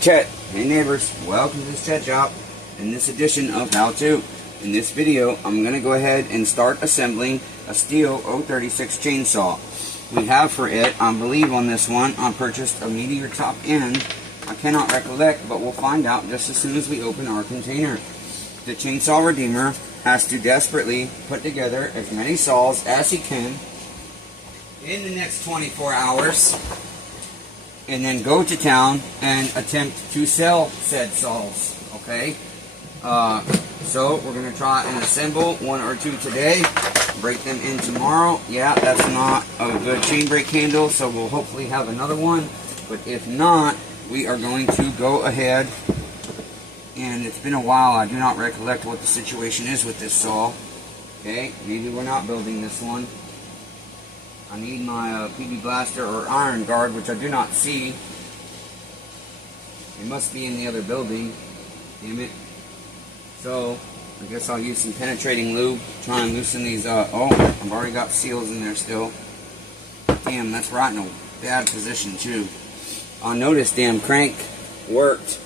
Chet. Hey neighbors, welcome to this Chet shop. In this edition of How To. In this video, I'm going to go ahead and start assembling a STIHL 036 chainsaw. We have for it, I believe on this one, I purchased a meteor top end. I cannot recollect, but we'll find out just as soon as we open our container. The chainsaw redeemer has to desperately put together as many saws as he can in the next 24 hours. And then go to town and attempt to sell said saws, okay? So we're going to try and assemble one or two today, break them in tomorrow. Yeah, that's not a good chain brake handle, so we'll hopefully have another one. But if not, we are going to go ahead, and it's been a while, I do not recollect what the situation is with this saw. Okay, maybe we're not building this one. I need my PB blaster or iron guard, which I do not see. It must be in the other building. Damn it. So, I guess I'll use some penetrating lube. Try and loosen these up. Oh, I've already got seals in there still. Damn, that's right in a bad position too. I noticed damn crank worked.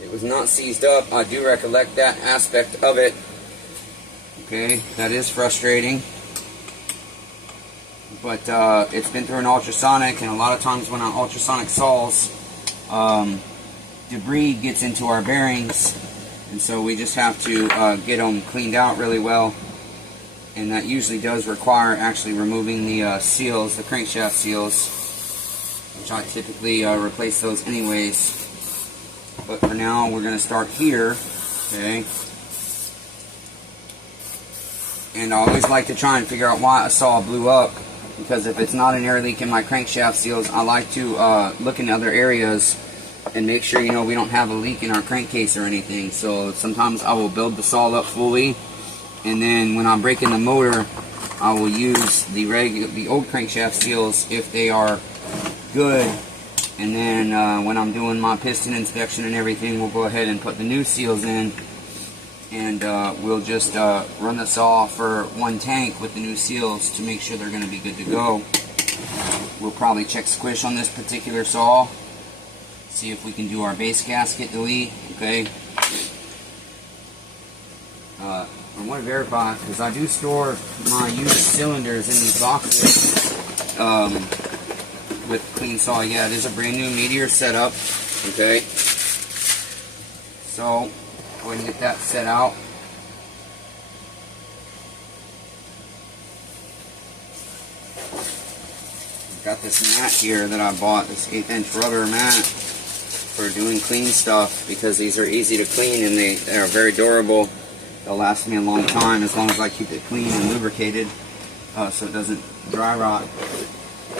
It was not seized up. I do recollect that aspect of it. Okay, that is frustrating. But it's been through an ultrasonic, and a lot of times when on ultrasonic saws, debris gets into our bearings, and so we just have to get them cleaned out really well, and that usually does require actually removing the seals, the crankshaft seals, which I typically replace those anyways. But for now, we're going to start here, okay? And I always like to try and figure out why a saw blew up. Because if it's not an air leak in my crankshaft seals, I like to look in other areas and make sure, you know, we don't have a leak in our crankcase or anything. So sometimes I will build the saw up fully, and then when I'm breaking the motor, I will use the old crankshaft seals if they are good. And then when I'm doing my piston inspection and everything, we'll go ahead and put the new seals in. And we'll just run the saw for one tank with the new seals to make sure they're going to be good to go. We'll probably check squish on this particular saw, see if we can do our base gasket delete, okay? I want to verify, because I do store my used cylinders in these boxes with clean saw. Yeah, it is a brand new Meteor setup, okay? So go ahead and get that set out. I've got this mat here that I bought, this 1/8" rubber mat for doing clean stuff, because these are easy to clean and they are very durable. They'll last me a long time as long as I keep it clean and lubricated so it doesn't dry rot.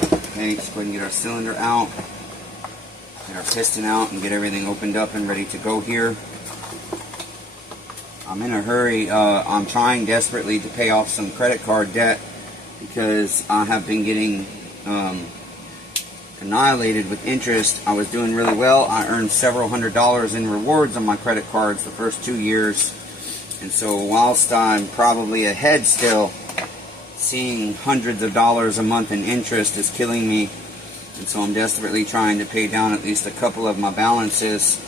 Okay, let's go ahead and get our cylinder out, get our piston out, and get everything opened up and ready to go here. I'm in a hurry. I'm trying desperately to pay off some credit card debt because I have been getting annihilated with interest. I was doing really well. I earned several $100s in rewards on my credit cards the first 2 years. And so whilst I'm probably ahead still, seeing hundreds of dollars a month in interest is killing me. And so I'm desperately trying to pay down at least a couple of my balances,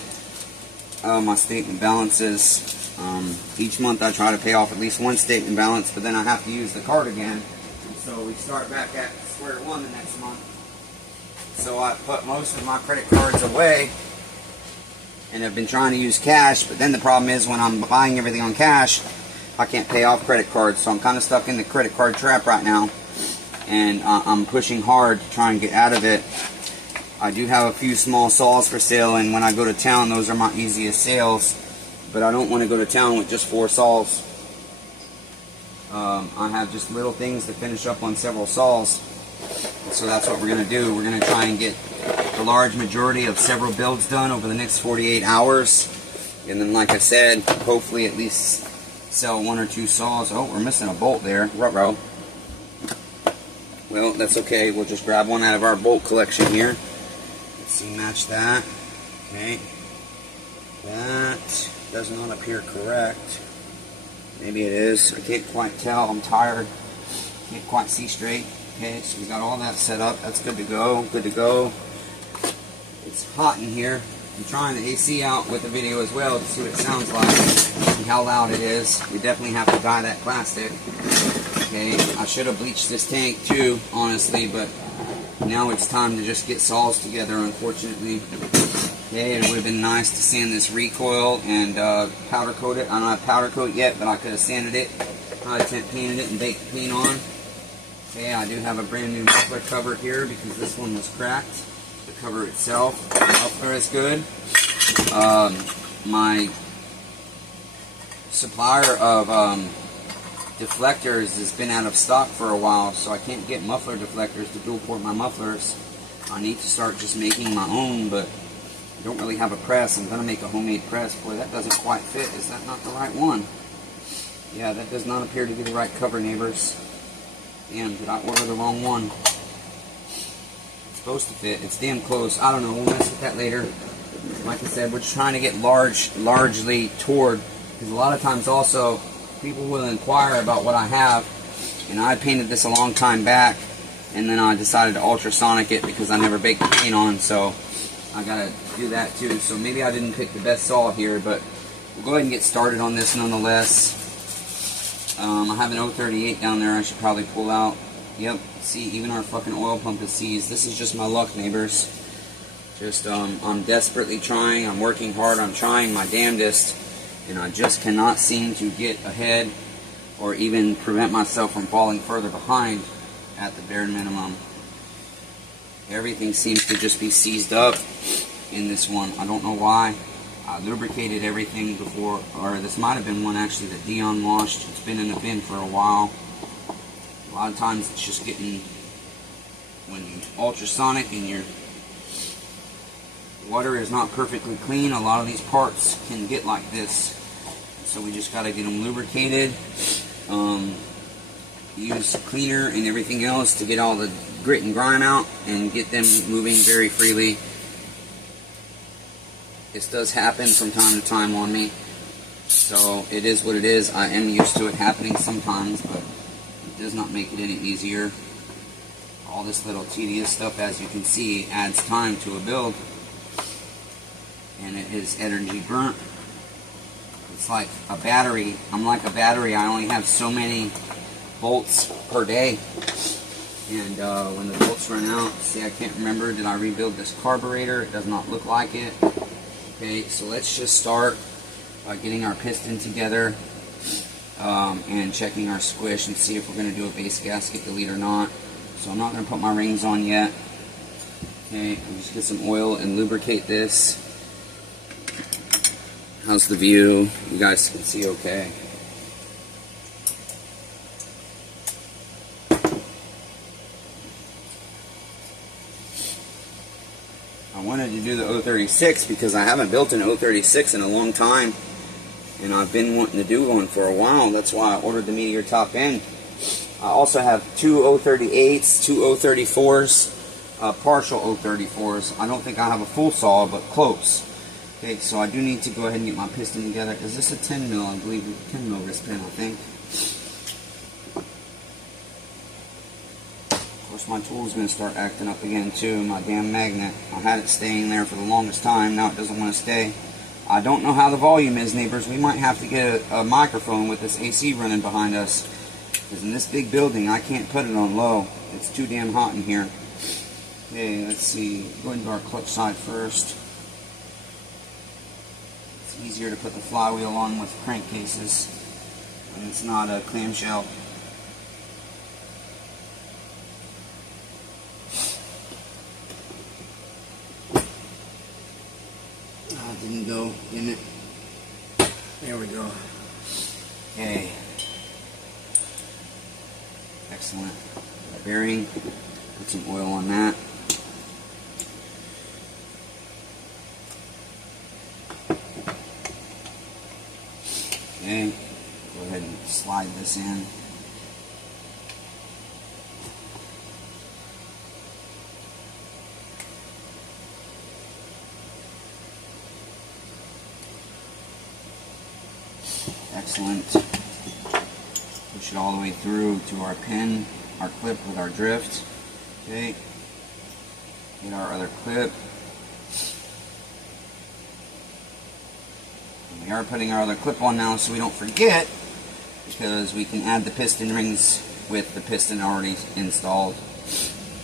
my statement balances. Each month I try to pay off at least one statement balance, but then I have to use the card again. And so we start back at square one the next month. So I put most of my credit cards away and have been trying to use cash, but then the problem is when I'm buying everything on cash, I can't pay off credit cards. So I'm kind of stuck in the credit card trap right now, and I'm pushing hard to try and get out of it. I do have a few small saws for sale, and when I go to town, those are my easiest sales. But I don't want to go to town with just 4 saws. I have just little things to finish up on several saws. So that's what we're going to do. We're going to try and get the large majority of several builds done over the next 48 hours. And then, like I said, hopefully at least sell 1 or 2 saws. Oh, we're missing a bolt there. Ruh-roh. Well, that's okay. We'll just grab one out of our bolt collection here. Let's see, match that. Okay. That does not appear correct. Maybe it is. I can't quite tell. I'm tired. Can't quite see straight. Okay, so we got all that set up. That's good to go. Good to go. It's hot in here. I'm trying the AC out with the video as well to see what it sounds like and how loud it is. We definitely have to dye that plastic. Okay, I should have bleached this tank too, honestly, but now it's time to just get saws together, unfortunately. Okay, it would have been nice to sand this recoil and powder coat it. I don't have powder coat yet, but I could have sanded it. I painted it and baked the paint on. Okay, I do have a brand new muffler cover here because this one was cracked. The cover itself, the muffler is good. My supplier of deflectors has been out of stock for a while, so I can't get muffler deflectors to dual port my mufflers. I need to start just making my own, but I don't really have a press. I'm going to make a homemade press. Boy, that doesn't quite fit. Is that not the right one? Yeah, that does not appear to be the right cover, neighbors. Damn, did I order the wrong one? It's supposed to fit. It's damn close. I don't know. We'll mess with that later. Like I said, we're just trying to get largely toward, because a lot of times also people will inquire about what I have, and I painted this a long time back, and then I decided to ultrasonic it because I never baked the paint on, so I gotta do that too. So maybe I didn't pick the best saw here, but we'll go ahead and get started on this nonetheless. I have an 038 down there I should probably pull out. Yep, see, even our fucking oil pump is seized. This is just my luck, neighbors. Just, I'm desperately trying, I'm working hard, I'm trying my damnedest, and I just cannot seem to get ahead or even prevent myself from falling further behind at the bare minimum. Everything seems to just be seized up in this one. I don't know why. I lubricated everything before, or this might have been one actually that Dion washed. It's been in the bin for a while. A lot of times it's just getting, when you ultrasonic and your water is not perfectly clean, a lot of these parts can get like this. So we just got to get them lubricated, use cleaner and everything else to get all the grit and grime out and get them moving very freely. This does happen from time to time on me, so it is what it is. I am used to it happening sometimes, but it does not make it any easier. All this little tedious stuff, as you can see, adds time to a build, and it is energy burnt. It's like a battery. I'm like a battery. I only have so many volts per day, and when the volts run out, see, I can't remember, did I rebuild this carburetor? It does not look like it. Okay, so let's just start by getting our piston together and checking our squish and see if we're going to do a base gasket delete or not. So I'm not going to put my rings on yet. Okay, I'll just get some oil and lubricate this. How's the view? You guys can see okay. I wanted to do the 036 because I haven't built an 036 in a long time, and I've been wanting to do one for a while. That's why I ordered the Meteor top end. I also have two 038s, two 034s, partial 034s. I don't think I have a full saw, but close. Okay, so I do need to go ahead and get my piston together. Is this a 10 mil? I believe it's 10 mil this pin, I think. Of course, my tool's going to start acting up again too. My damn magnet. I had it staying there for the longest time. Now it doesn't want to stay. I don't know how the volume is, neighbors. We might have to get a microphone with this AC running behind us. Because in this big building, I can't put it on low. It's too damn hot in here. Okay, let's see. Go into our clutch side first. It's easier to put the flywheel on with crankcases when it's not a clamshell. Didn't go, didn't it? There we go. Okay. Excellent. Bearing. Put some oil on that. Okay. Go ahead and slide this in. Excellent. Push it all the way through to our pin, our clip with our drift. Okay. Get our other clip. We are putting our other clip on now so we don't forget, because we can add the piston rings with the piston already installed.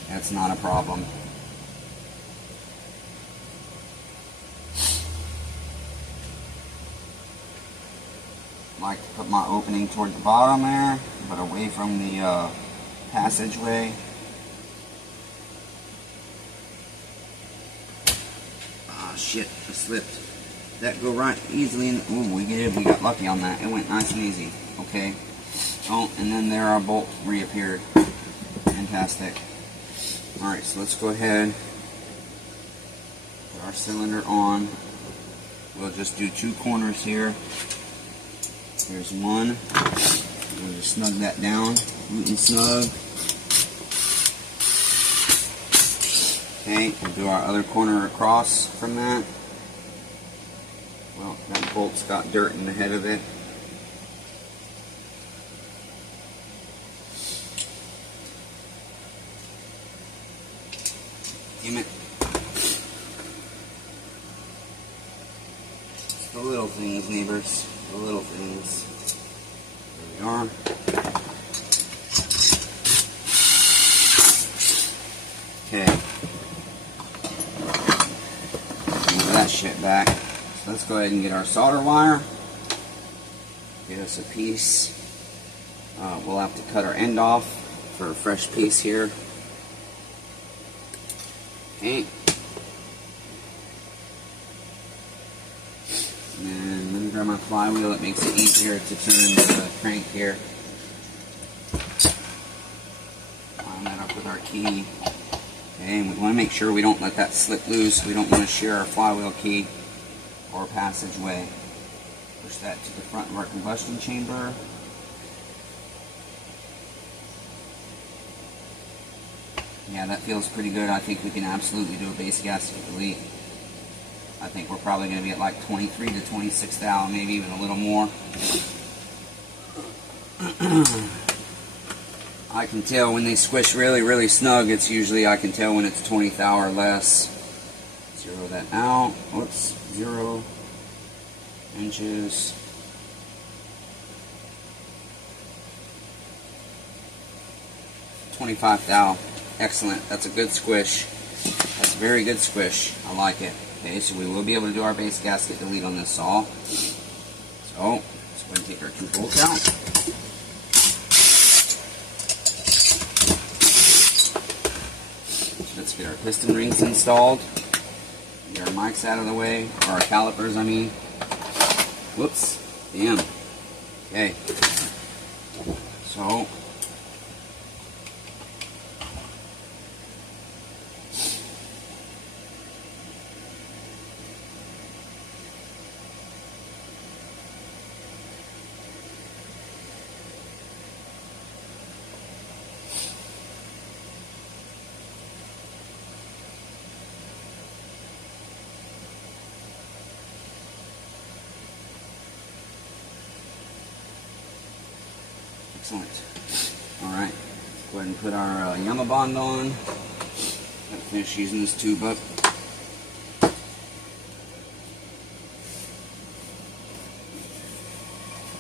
That's not a problem. I like to put my opening toward the bottom there, but away from the passageway. Ah, shit, I slipped. That go right easily in. Ooh, we got lucky on that. It went nice and easy. Okay. Oh, and then there our bolt reappeared. Fantastic. Alright, so let's go ahead, put our cylinder on. We'll just do 2 corners here. Here's one. We'll just snug that down, root and snug. Okay, we'll do our other corner across from that. Well, that bolt's got dirt in the head of it. Damn it. It's the little things, neighbors. The little things. There we are. Okay. Move that shit back. So let's go ahead and get our solder wire. Get us a piece. We'll have to cut our end off for a fresh piece here. Okay. And let me grab my flywheel. It makes it easier to turn the crank here. Line that up with our key. Okay, and we want to make sure we don't let that slip loose. We don't want to shear our flywheel key or passageway. Push that to the front of our combustion chamber. Yeah, that feels pretty good. I think we can absolutely do a base gasket delete. I think we're probably going to be at like 23 to 26 thou, maybe even a little more. I can tell when they squish really, really snug. It's usually, I can tell when it's 20 thou or less. Zero that out. Whoops. 0 inches. $25 thou. Excellent. That's a good squish. That's a very good squish. I like it. Okay, so we will be able to do our base gasket delete on this saw. So, let's go ahead and take our 2 bolts out. So let's get our piston rings installed. Get our mics out of the way, or our calipers, I mean. Whoops. Damn. Okay. So, excellent. Alright, go ahead and put our Yama bond on. Gotta finish using this tube up.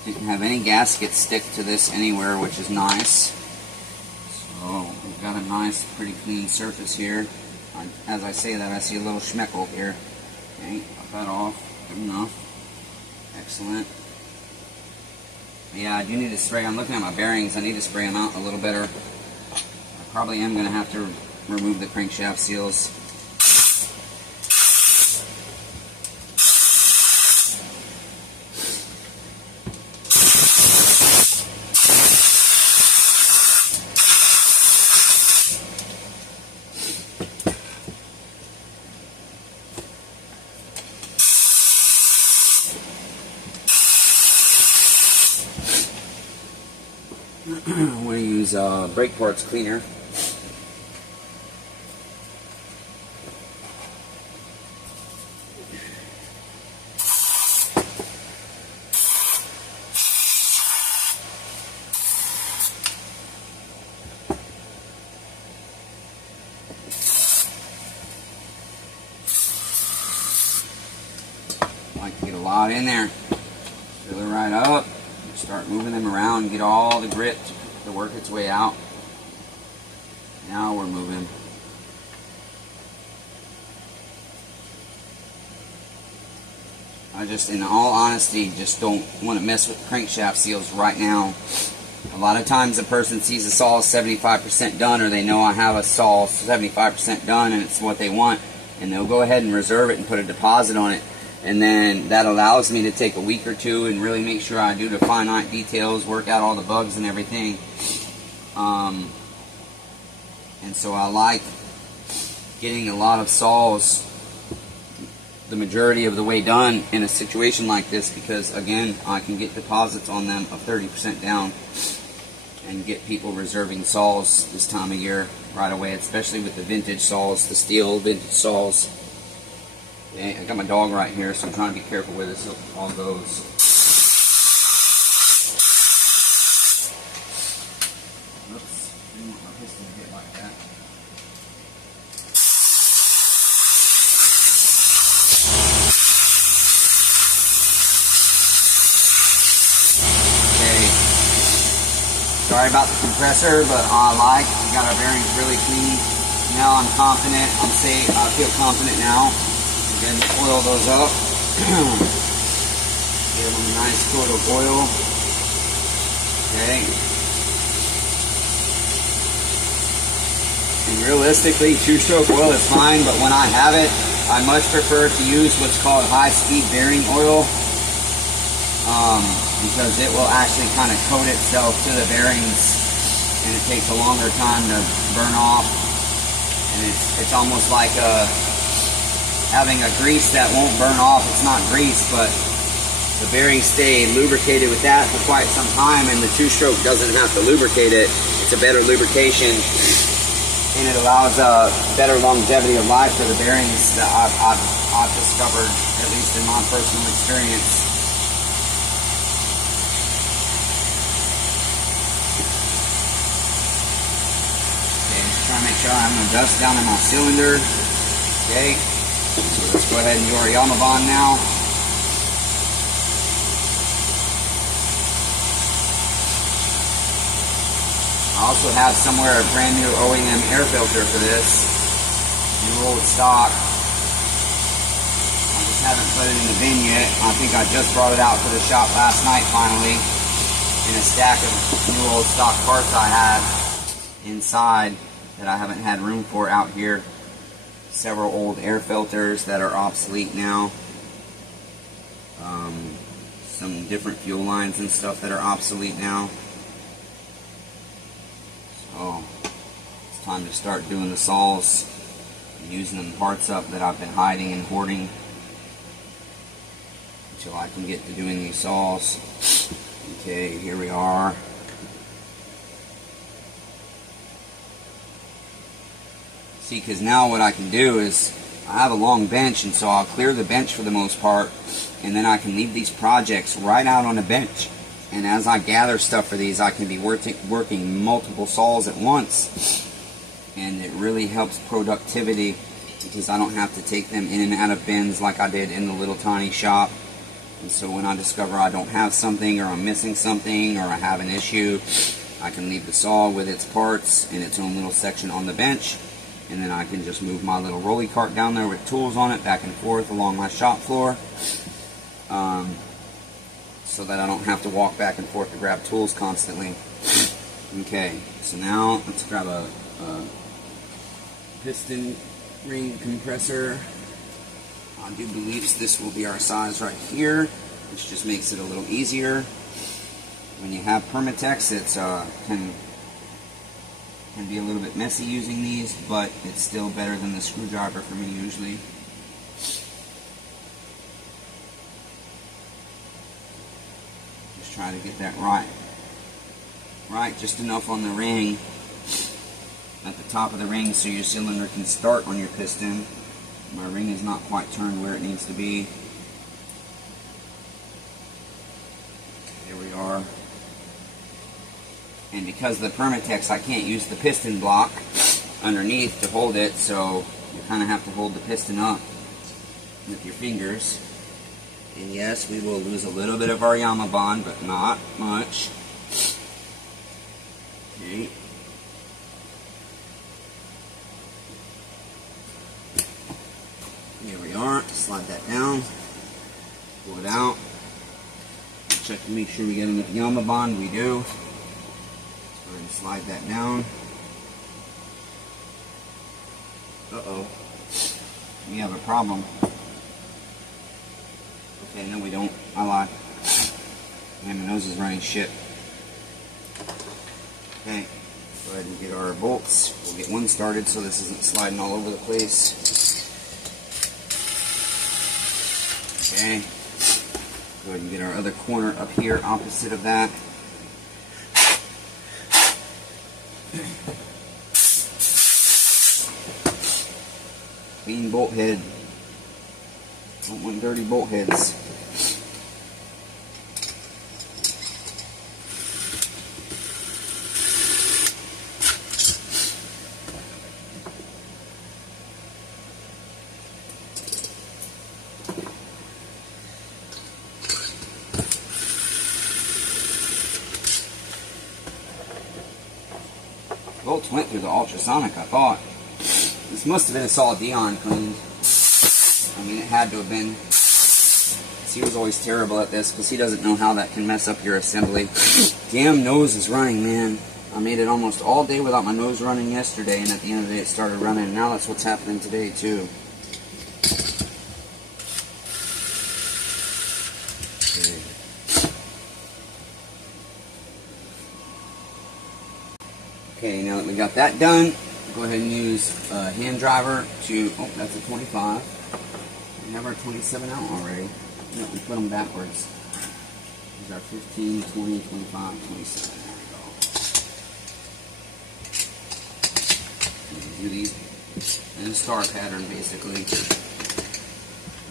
Didn't have any gaskets stick to this anywhere, which is nice. So we've got a nice, pretty clean surface here. As I say that, I see a little schmeckle here. Okay, cut that off. Good enough. Excellent. Yeah, I do need to spray. I'm looking at my bearings. I need to spray them out a little better. I probably am going to have to remove the crankshaft seals. I'm going to use brake parts cleaner. like to get a lot in there. Fill it right up. Start moving them around, get all the grit to work its way out. Now we're moving. I just, in all honesty, just don't want to mess with crankshaft seals right now. A lot of times a person sees a saw 75% done, or they know I have a saw 75% done and it's what they want, and they'll go ahead and reserve it and put a deposit on it. And then that allows me to take a week or two and really make sure I do the finite details, work out all the bugs and everything. And so I like getting a lot of saws the majority of the way done in a situation like this, because again, I can get deposits on them of 30% down and get people reserving saws this time of year right away, especially with the vintage saws, the STIHL vintage saws. Okay, I got my dog right here, so I'm trying to be careful where this all goes. Oops, didn't want my piston to get like that. Sorry about the compressor, but we got our bearings really clean. Now I'm confident, I feel confident now. Again, oil those up. Give them a nice coat of oil. Okay. And realistically, two-stroke oil is fine, but when I have it, I much prefer to use what's called high-speed bearing oil. Because it will actually kind of coat itself to the bearings, and it takes a longer time to burn off, and it's almost like having a grease that won't burn off. It's not grease, but the bearings stay lubricated with that for quite some time, and the two-stroke doesn't have to lubricate it. It's a better lubrication, and it allows a better longevity of life for the bearings that I've discovered, at least in my personal experience. Trying to make sure I have no dust down in my cylinder. Okay, so let's go ahead and do our Yamabond now. I also have somewhere a brand new OEM air filter for this. New old stock. I just haven't put it in the bin yet. I think I just brought it out to the shop last night finally, in a stack of new old stock parts I have inside that I haven't had room for out here. Several old air filters that are obsolete now. Some different fuel lines and stuff that are obsolete now. So it's time to start doing the saws, using them parts up that I've been hiding and hoarding until I can get to doing these saws. Okay, here we are. See, because now what I can do is, I have a long bench, and so I'll clear the bench for the most part, and then I can leave these projects right out on the bench. And as I gather stuff for these, I can be working multiple saws at once. And it really helps productivity, because I don't have to take them in and out of bins like I did in the little tiny shop. And so when I discover I don't have something, or I'm missing something, or I have an issue, I can leave the saw with its parts in its own little section on the bench. And then I can just move my little rolly cart down there with tools on it back and forth along my shop floor, so that I don't have to walk back and forth to grab tools constantly. Okay, so now let's grab a piston ring compressor. I do believe this will be our size right here, which just makes it a little easier. When you have Permatex, it's can be a little bit messy using these, but it's still better than the screwdriver for me usually. Just try to get that right just enough on the ring, at the top of the ring, so your cylinder can start on your piston. My ring is not quite turned where it needs to be. There we are. And because of the Permatex, I can't use the piston block underneath to hold it, so you kind of have to hold the piston up with your fingers. And yes, we will lose a little bit of our Yama bond, but not much. Okay. Here we are. Slide that down. Pull it out. Check to make sure we get enough Yama bond. We do. Let's go ahead and slide that down. Uh-oh. We have a problem. Okay, no we don't. I lied. Man, my nose is running shit. Okay, go ahead and get our bolts. We'll get one started so this isn't sliding all over the place. Okay, go ahead and get our other corner up here opposite of that. Clean bolt head. Don't want dirty bolt heads. Bolts went through the ultrasonic, I thought. This must have been a solid Dion cleaned. I mean, it had to have been. He was always terrible at this because he doesn't know how that can mess up your assembly. Damn nose is running, man. I made it almost all day without my nose running yesterday, and at the end of the day it started running. Now that's what's happening today, too. Okay, now that we got that done, go ahead and use a hand driver to, oh, that's a 25. We have our 27 out already. No, we put them backwards. These are 15, 20, 25, 27. There we go. Do these in a star pattern, basically.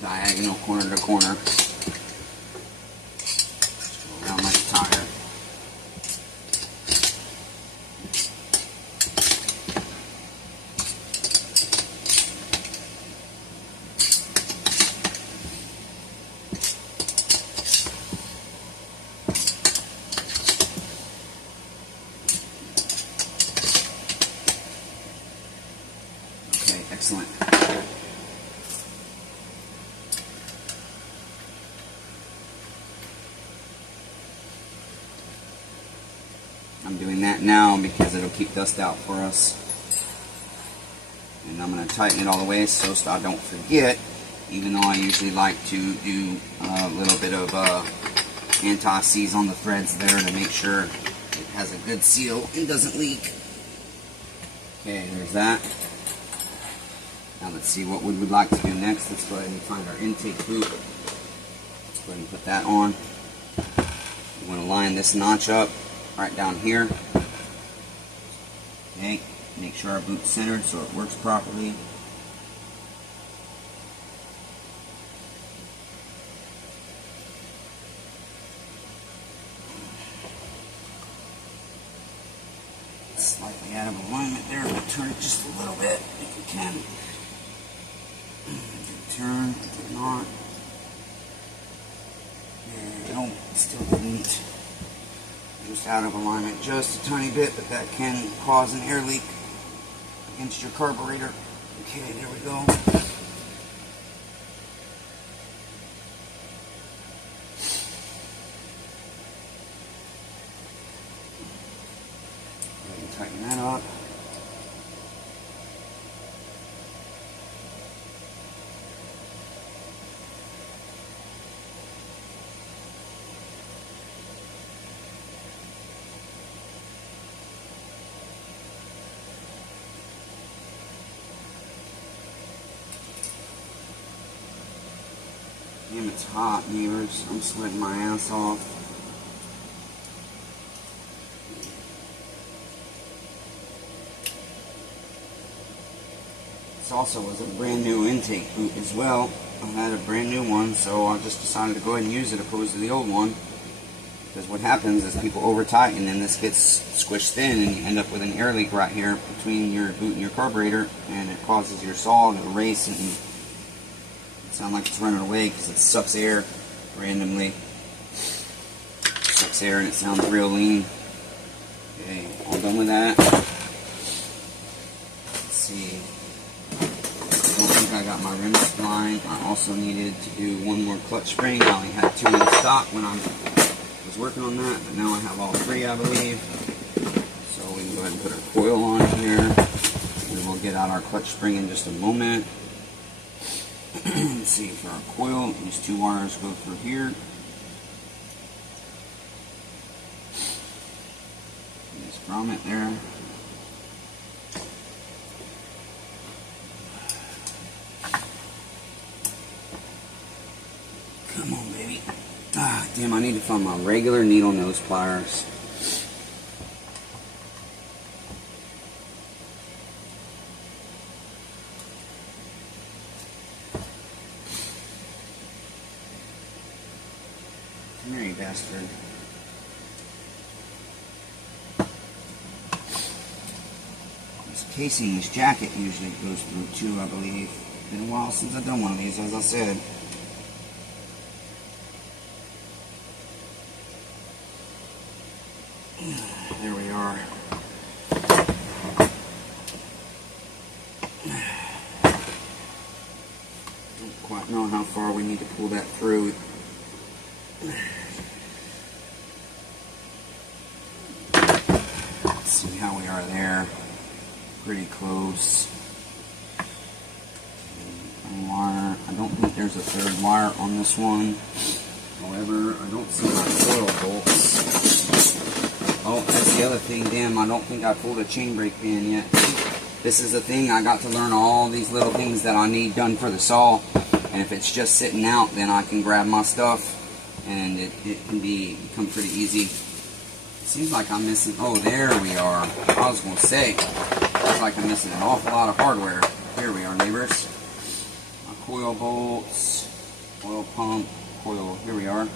Diagonal, corner to corner. Just go around like a tire. Excellent. I'm doing that now because it'll keep dust out for us. And I'm going to tighten it all the way so I don't forget, even though I usually like to do a little bit of anti-seize on the threads there to make sure it has a good seal and doesn't leak. Okay, there's that. Now let's see what we would like to do next. Let's go ahead and find our intake boot. Let's go ahead and put that on. We want to line this notch up right down here. Okay, make sure our boot's centered so it works properly. Slightly out of alignment there. We'll turn it just a little bit if we can. Turn, did not. No, still didn't. Just out of alignment just a tiny bit, but that can cause an air leak against your carburetor. Okay, there we go. Go ahead and tighten that up. Damn, it's hot, neighbors. I'm sweating my ass off. This also was a brand new intake boot as well. I had a brand new one, so I just decided to go ahead and use it opposed to the old one. Because what happens is people over tighten and this gets squished thin and you end up with an air leak right here between your boot and your carburetor, and it causes your saw to race and sound like it's running away because it sucks air. randomly. Sucks air and it sounds real lean. Okay, all done with that. Let's see. I don't think I got my rim spline. I also needed to do one more clutch spring. I only had 2 in stock when I was working on that, but now I have all 3, I believe. So we can go ahead and put our coil on here. And we'll get out our clutch spring in just a moment. Let's see, for our coil, these 2 wires go through here. This grommet there. Come on, baby. Ah, damn, I need to find my regular needle nose pliers. Come here, you bastard. This casing, this jacket usually goes through too, I believe. Been a while since I've done one of these, as I said. There we are. Don't quite know how far we need to pull that through. Let's see how we are there. Pretty close. One wire. I don't think there's a 3rd wire on this one. However, I don't see my coil bolts. Oh, that's the other thing. Damn, I don't think I pulled a chain brake pin yet. This is the thing. I got to learn all these little things that I need done for the saw. And if it's just sitting out, then I can grab my stuff. And it can become pretty easy. It seems like I'm missing... Oh, there we are. I was going to say, looks like I'm missing an awful lot of hardware. Here we are, neighbors. My coil bolts, oil pump, coil. Here we are.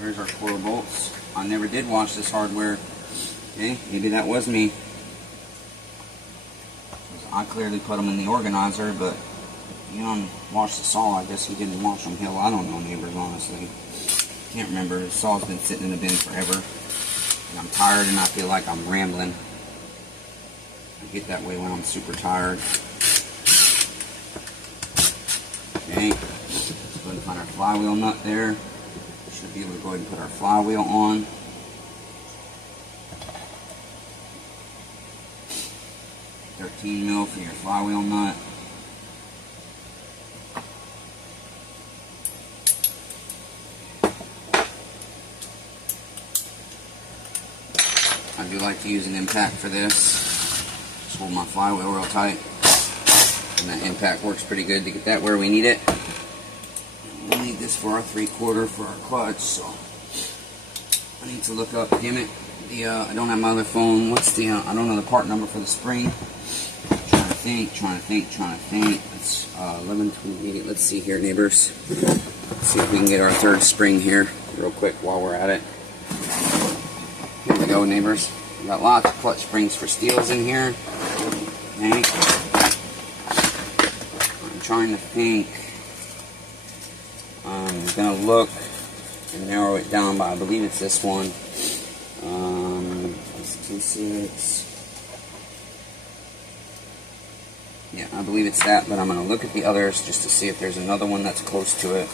There's our coil bolts. I never did wash this hardware. Okay, maybe that was me. I clearly put them in the organizer, but you don't wash the saw. I guess he didn't wash them. Hell, I don't know, neighbors, honestly. Can't remember. The saw's been sitting in the bin forever. And I'm tired and I feel like I'm rambling. I get that way when I'm super tired. Okay, let's go ahead and find our flywheel nut there. Should be able to go ahead and put our flywheel on. $13 for your flywheel nut. I do like to use an impact for this. Just hold my flywheel real tight. And that impact works pretty good to get that where we need it. We need this for our 3/4 for our clutch, so I need to look up, damn it, I don't have my other phone. What's the, I don't know the part number for the spring. Trying to think. It's 1128. Let's see here, neighbors. Let's see if we can get our 3rd spring here real quick while we're at it. Here we go, neighbors. We got lots of clutch springs for STIHLs in here. Okay. I'm trying to think. I'm going to look and narrow it down, but I believe it's this one. 66. Yeah, I believe it's that, but I'm going to look at the others just to see if there's another one that's close to it.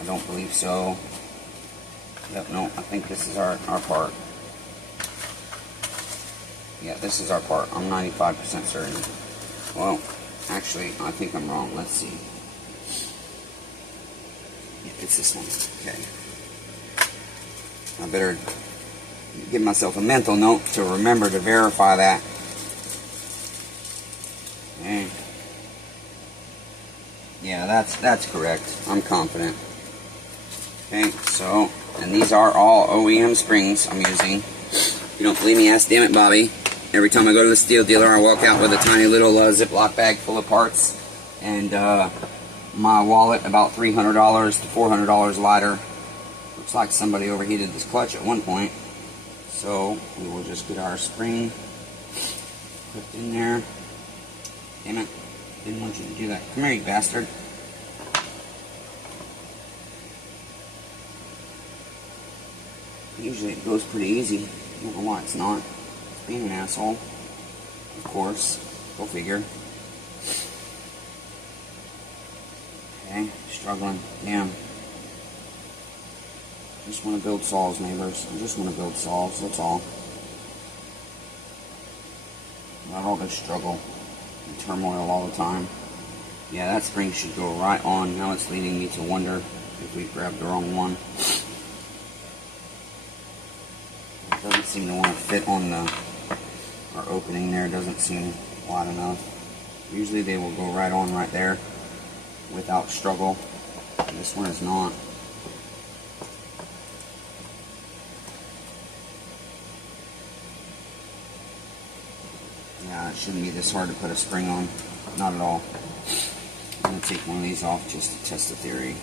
I don't believe so. Yep, no, I think this is our part. Yeah, this is our part. I'm 95% certain. Well, actually, I think I'm wrong. Let's see. It's this one. Okay. I better give myself a mental note to remember to verify that. Okay. Yeah, that's correct. I'm confident. Okay, so, and these are all OEM springs I'm using. If you don't believe me, ask Damn It Bobby. Every time I go to the STIHL dealer, I walk out with a tiny little Ziploc bag full of parts. And my wallet about $300 to $400 lighter. Looks like somebody overheated this clutch at one point. So we will just get our spring clipped in there. Damn it, didn't want you to do that. Come here, you bastard. Usually it goes pretty easy. I don't know why it's not. It's being an asshole. Of course. Go figure. Okay, struggling. Damn. I just want to build saws, neighbors. I just want to build saws, that's all. Not all this struggle and turmoil all the time. Yeah, that spring should go right on. Now it's leading me to wonder if we grabbed the wrong one. It doesn't seem to want to fit on our opening there. It doesn't seem wide enough. Usually they will go right on right there without struggle. This one is not. Yeah, it shouldn't be this hard to put a spring on. Not at all. I'm going to take one of these off just to test the theory.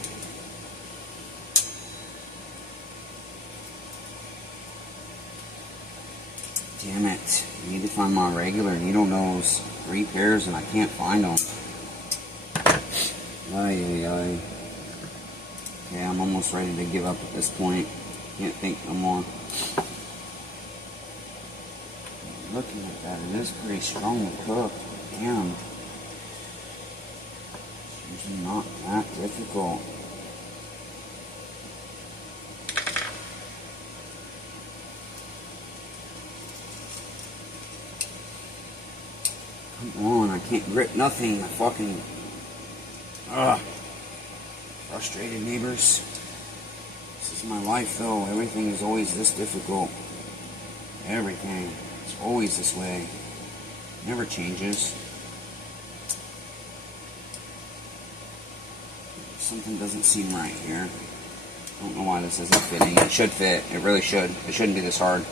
Damn it. I need to find my regular needle nose. 3 pairs and I can't find them. Ay, ay, ay. Okay, I'm almost ready to give up at this point. Can't think no more. Looking at that, it is pretty strongly cooked. Damn. It's usually not that difficult. Come on, I can't grip nothing. I fucking... Frustrated, neighbors. This is my life, though. Everything is always this difficult. Everything. It's always this way. Never changes. Something doesn't seem right here. I don't know why this isn't fitting. It should fit. It really should. It shouldn't be this hard.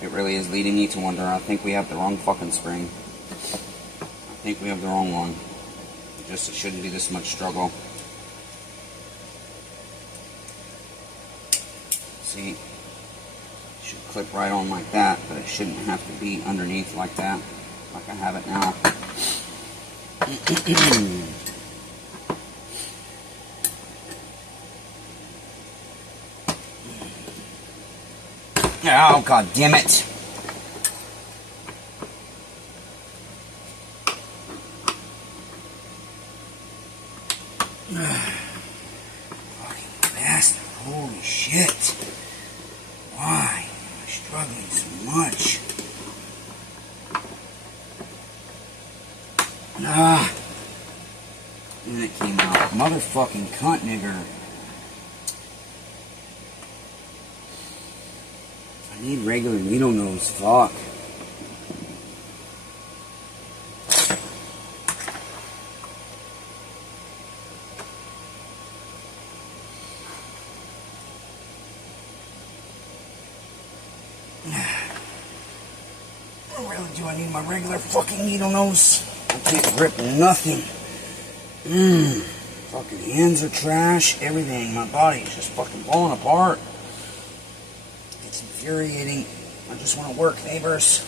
It really is leading me to wonder. I think we have the wrong fucking spring. I think we have the wrong one. It shouldn't be this much struggle. See? It should clip right on like that, but it shouldn't have to be underneath like that, like I have it now. Oh, god damn it! Fucking bastard. Holy shit. Why am I struggling so much? And it came out. Motherfucking cunt nigger. I need regular needle nose. Fuck. Really, do I need my regular fucking needle nose? I can't grip nothing. Fucking hands are trash. Everything. My body's just fucking falling apart. It's infuriating. I just want to work, neighbors.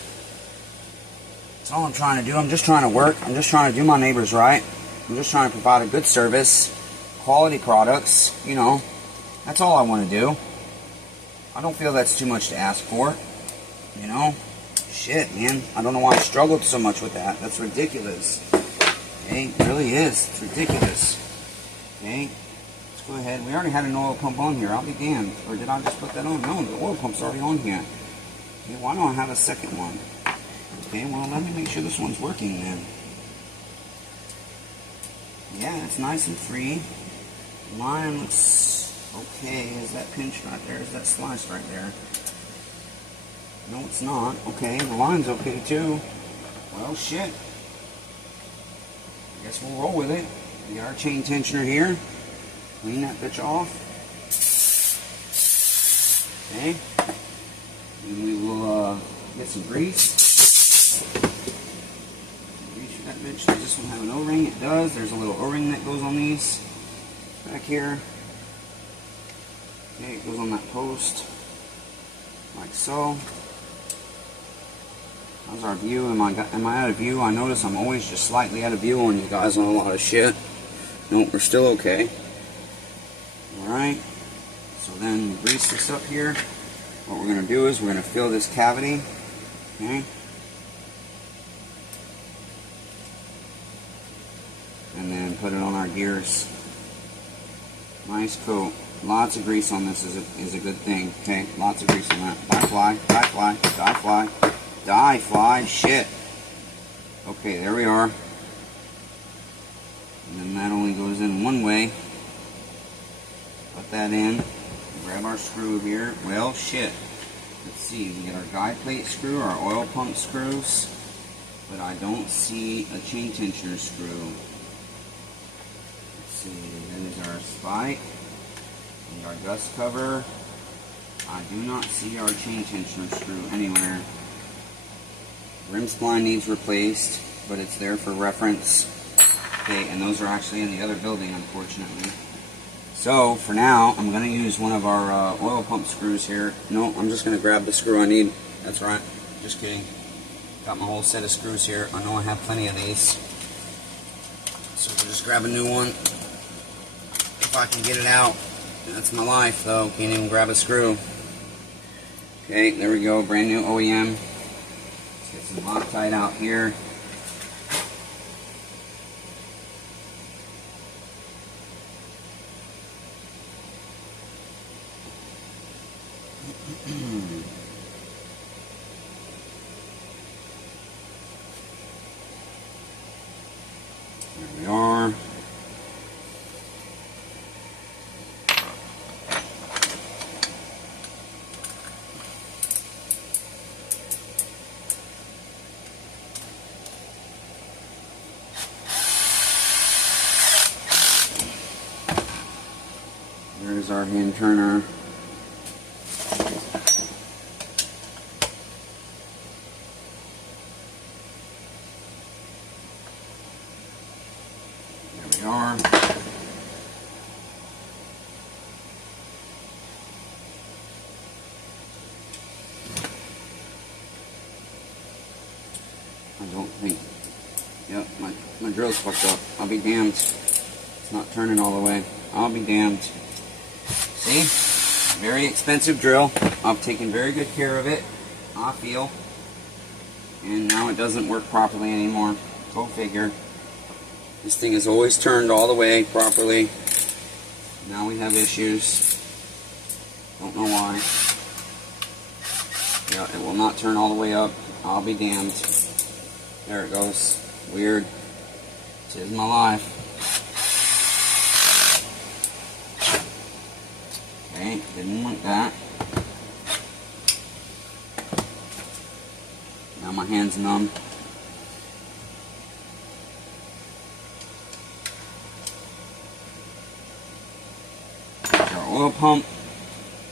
That's all I'm trying to do. I'm just trying to work. I'm just trying to do my neighbors right. I'm just trying to provide a good service. Quality products. You know. That's all I want to do. I don't feel that's too much to ask for. You know? Shit, man. I don't know why I struggled so much with that. That's ridiculous. Okay? It really is. It's ridiculous. Okay? Let's go ahead. We already had an oil pump on here. I'll be damned. Or did I just put that on? No, the oil pump's already on here. Okay, why don't I have a second one? Okay, well, let me make sure this one's working then. Yeah, it's nice and free. Line looks okay. Is that pinched right there? Is that sliced right there? No, it's not. Okay, the line's okay too. Well, shit. I guess we'll roll with it. We got our chain tensioner here. Clean that bitch off. Okay. And we will get some grease. Grease that bitch. Does this one have an O-ring? It does. There's a little O-ring that goes on these back here. Okay, it goes on that post. Like so. How's our view? Am I out of view? I notice I'm always just slightly out of view on you guys on a lot of shit. Nope, we're still okay. Alright. So then we grease this up here. what we're going to do is we're going to fill this cavity. Okay. And then put it on our gears. Nice coat. Lots of grease on this is a good thing. Okay, lots of grease on that. Die fly, die fly, die fly, die fly, shit. Okay, there we are. And then that only goes in one way. Put that in. Grab our screw here. Well, shit. Let's see, we get our guide plate screw, our oil pump screws, but I don't see a chain tensioner screw. Let's see, there's our spike and our dust cover. I do not see our chain tensioner screw anywhere. Rim spline needs replaced, but it's there for reference. Okay, and those are actually in the other building, unfortunately. So, for now, I'm going to use one of our oil pump screws here. No, I'm just going to grab the screw I need. That's right. Just kidding. Got my whole set of screws here. I know I have plenty of these. So we'll just grab a new one. If I can get it out. That's my life, though. Can't even grab a screw. Okay, there we go. Brand new OEM. Let's get some Loctite out here. There we are. There's our hand turner. There we are. I don't think, yep, my drill's fucked up. I'll be damned. It's not turning all the way. I'll be damned. See? Very expensive drill. I've taken very good care of it, I feel. And now it doesn't work properly anymore. Go figure. This thing is always turned all the way properly. Now we have issues. Don't know why. Yeah, it will not turn all the way up. I'll be damned. There it goes. Weird. This is my life. Okay, didn't want that. Now my hand's numb. There's our oil pump.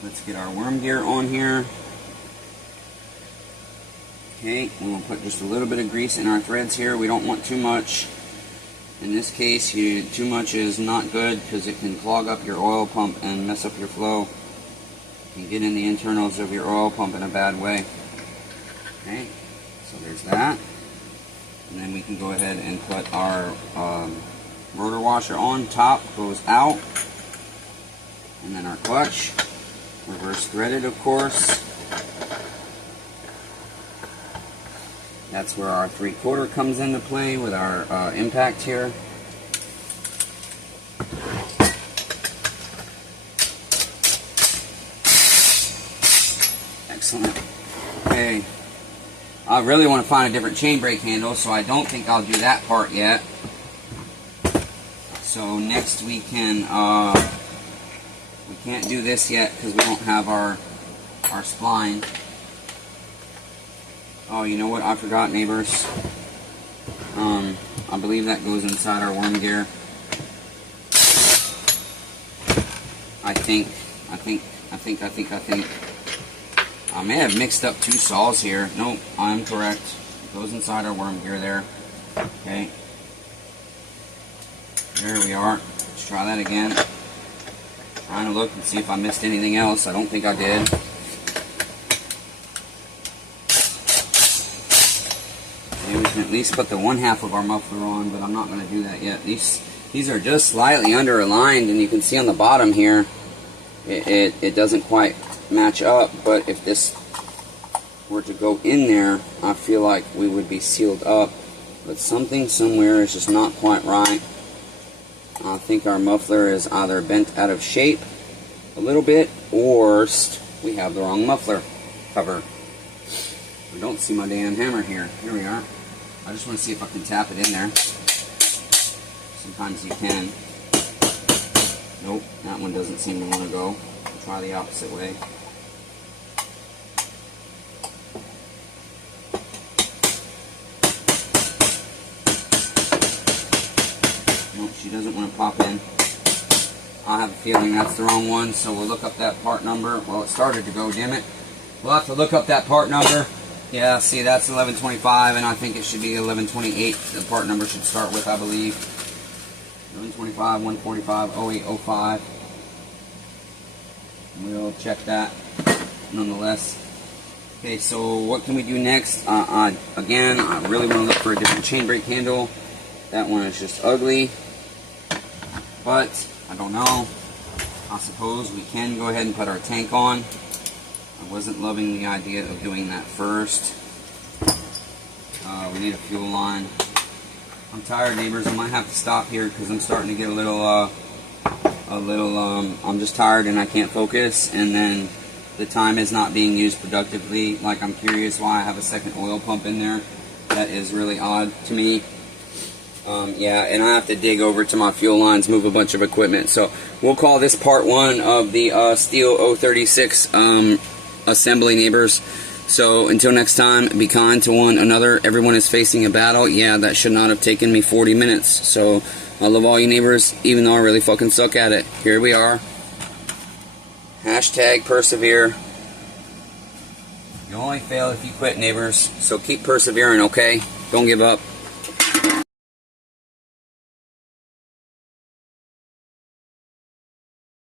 Let's get our worm gear on here. Okay, we'll put just a little bit of grease in our threads here. We don't want too much. In this case, too much is not good because it can clog up your oil pump and mess up your flow. And get in the internals of your oil pump in a bad way. Okay, so there's that. And then we can go ahead and put our rotor washer on. Top goes out. And then our clutch. Reverse threaded, of course. That's where our 3/4 comes into play with our impact here. Excellent. Okay. I really want to find a different chain brake handle, so I don't think I'll do that part yet. So next we can't do this yet because we don't have our spline. Oh, you know what? I forgot, neighbors. I believe that goes inside our worm gear. I think. I may have mixed up two saws here. Nope, I'm correct. It goes inside our worm gear there. Okay. There we are. Let's try that again. Trying to look and see if I missed anything else. I don't think I did. Maybe we can at least put the one half of our muffler on, but I'm not going to do that yet. These are just slightly under aligned, and you can see on the bottom here, it doesn't quite match up, but if this were to go in there, I feel like we would be sealed up. But something somewhere is just not quite right. I think our muffler is either bent out of shape a little bit, or we have the wrong muffler cover. I don't see my damn hammer here. Here we are. I just want to see if I can tap it in there. Sometimes you can. Nope, that one doesn't seem to want to go. I'll try the opposite way. Nope, she doesn't want to pop in. I have a feeling that's the wrong one, so we'll look up that part number. Well, it started to go, damn it. We'll have to look up that part number. Yeah, see, that's 1125, and I think it should be 1128. The part number should start with, I believe. 1125, 145, 0805. We'll check that nonetheless. Okay, so what can we do next? Again, I really want to look for a different chain brake handle. That one is just ugly. But, I don't know. I suppose we can go ahead and put our tank on. I wasn't loving the idea of doing that first. We need a fuel line. I'm tired, neighbors. I might have to stop here because I'm starting to get I'm just tired and I can't focus, and then the time is not being used productively. Like, I'm curious why I have a second oil pump in there. That is really odd to me. Yeah, and I have to dig over to my fuel lines, move a bunch of equipment. So we'll call this part one of the STIHL 036 assembly, neighbors. So until next time, be kind to one another. Everyone is facing a battle. Yeah, that should not have taken me 40 minutes. So I love all you neighbors, even though I really fucking suck at it. Here we are. Hashtag persevere. You only fail if you quit, neighbors. So keep persevering, okay? Don't give up.